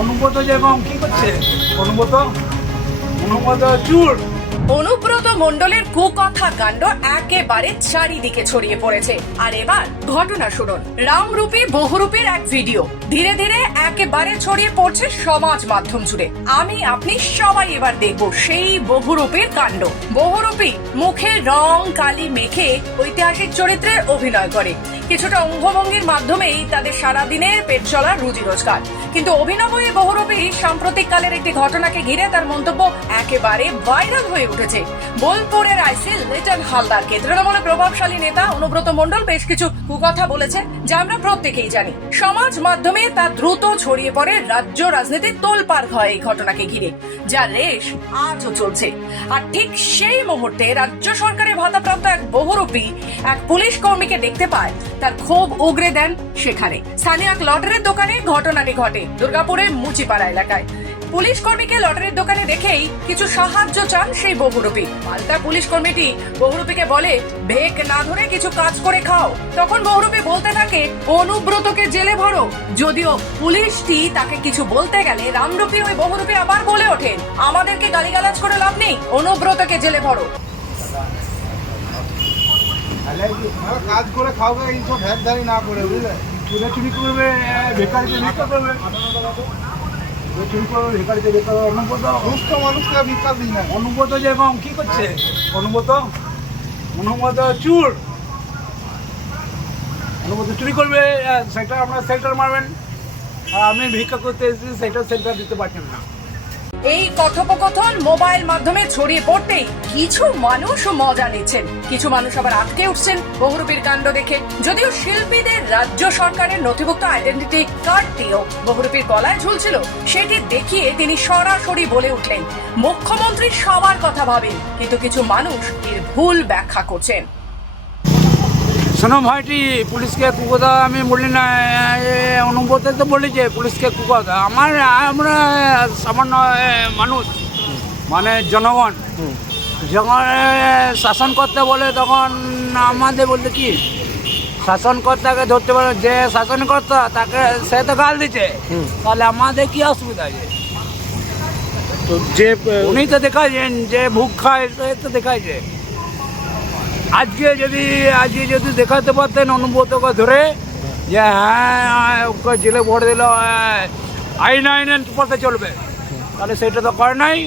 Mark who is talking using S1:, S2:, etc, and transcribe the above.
S1: অনুব্রত। যেরকম কি করছে? অনুব্রত? অনুব্রত চুর
S2: অনুব্রত মণ্ডলের কুকথা কাণ্ড একেবারে চারিদিকে ছড়িয়ে পড়েছে। আর এবার ঘটনা শুনুন। রামরূপী বহুরূপীর এক ভিডিও। ধীরে ধীরে একেবারে ছড়িয়ে পড়ছে সমাজ মাধ্যম জুড়ে। আমি, আপনি সবাই এবার দেখব সেই বহুরূপীর কাণ্ড। বহুরূপী মুখে রং, কালি মেখে ঐতিহাসিক চরিত্রের অভিনয় করে। কিছুটা অঙ্গভঙ্গির মাধ্যমেই তাদের সারাদিনের পেট চলার রুজি রোজগার। কিন্তু অভিনব এই বহুরূপী সাম্প্রতিক কালের একটি ঘটনাকে ঘিরে তার মন্তব্য একেবারে ভাইরাল হয়ে উঠেছে। বোলপুরের আইসিল লিটন হালদারকে। তৃণমূলের প্রভাবশালী নেতা অনুব্রত মণ্ডল বেশ কিছু কুকথা বলেছেন, যা আমরা প্রত্যেকেই জানি। সমাজ মাধ্যমে তা দ্রুত ছড়িয়ে পড়ে, রাজ্য রাজনীতির তোলপাড় হয় এই ঘটনাকে ঘিরে, যা রেশ আজও চলছে। আর ঠিক সেই মুহূর্তে রাজ্য সরকারের ভাতাপ্রাপ্ত এক বহুরূপী এক পুলিশ কর্মীকে দেখতে পায়, তার ক্ষোভ উগরে দেন সেখানে। স্থানীয় এক লটারির দোকানে ঘটনাটি ঘটে দুর্গাপুরের মুচিপাড়া এলাকায়। পুলিশ কর্মীকে লটারির দোকানে দেখেই কিছু সাহায্য চান সেই বহুরূপী। পাল্টা পুলিশ কর্মীটি বহুরূপীকে বলে, ভেক না ধরে কিছু কাজ করে খাও। তখন বহুরূপী বলতে থাকে, অনুব্রতকে জেলে ভরো। যদিও পুলিশটি তাকে কিছু বলতে গেলে রামরূপী ওই বহুরূপী আবার বলে ওঠেন আমাদেরকে গালিগালাজ করে লাভ নেই, অনুব্রতকে জেলে ভরো।
S3: আর কাজ করে খাওয়া এইসব না করে, বুঝলে?
S1: করবে চুরি করবে। হবে অনুব্রত
S3: দুষ্ট মানুষকে ভিক্ষা না
S1: কি করছে অনুব্রত অনুব্রত চুর অনুব্রত চুরি করবে সেটা আপনার সেন্টার মারবেন আর আমি ভিক্ষা করতে এসেছি সেটা সেন্টার দিতে পারছেন না
S2: এই কথোপকথন মোবাইল মাধ্যমে ছড়িয়ে পড়তেই কিছু মানুষ মজা নিচ্ছেন। কিছু মানুষ আবার আটকে উঠছেন বহুরূপীর কাণ্ড দেখে। যদিও শিল্পীদের রাজ্য সরকারের নথিভুক্ত আইডেন্টিটি কার্ডটিও বহুরূপীর গলায় ঝুলছিল, সেটি দেখিয়ে তিনি সরাসরি বলে উঠলেন, মুখ্যমন্ত্রী সবার কথা ভাবেন, কিন্তু কিছু মানুষ এর ভুল ব্যাখ্যা করছেন।
S1: শোনো ভাইটি পুলিশকে কুকথা আমি বলি না অনুব্রত তো বলেছে পুলিশকে কুকথা আমার আমরা সামান্য মানুষ মানে জনগণ। যখন শাসন করতে বলে তখন আমাদের বলতে কি? শাসনকর্তাকে ধরতে পারে যে শাসনকর্তা তাকে সে তো গাল দিচ্ছে। তাহলে আমাদের কি অসুবিধা আছে
S4: তো যে
S1: উনি তো দেখাইছেন যে ভুক খায় সে তো দেখাইছে। আজকে যদি আজকে যদি দেখাতে পারতেন অনুব্রতকে ধরে, যে হ্যাঁ ওকে জেলে ভোট দিল আইন আইনের পথে চলবে। তাহলে সেটা তো করে নাই।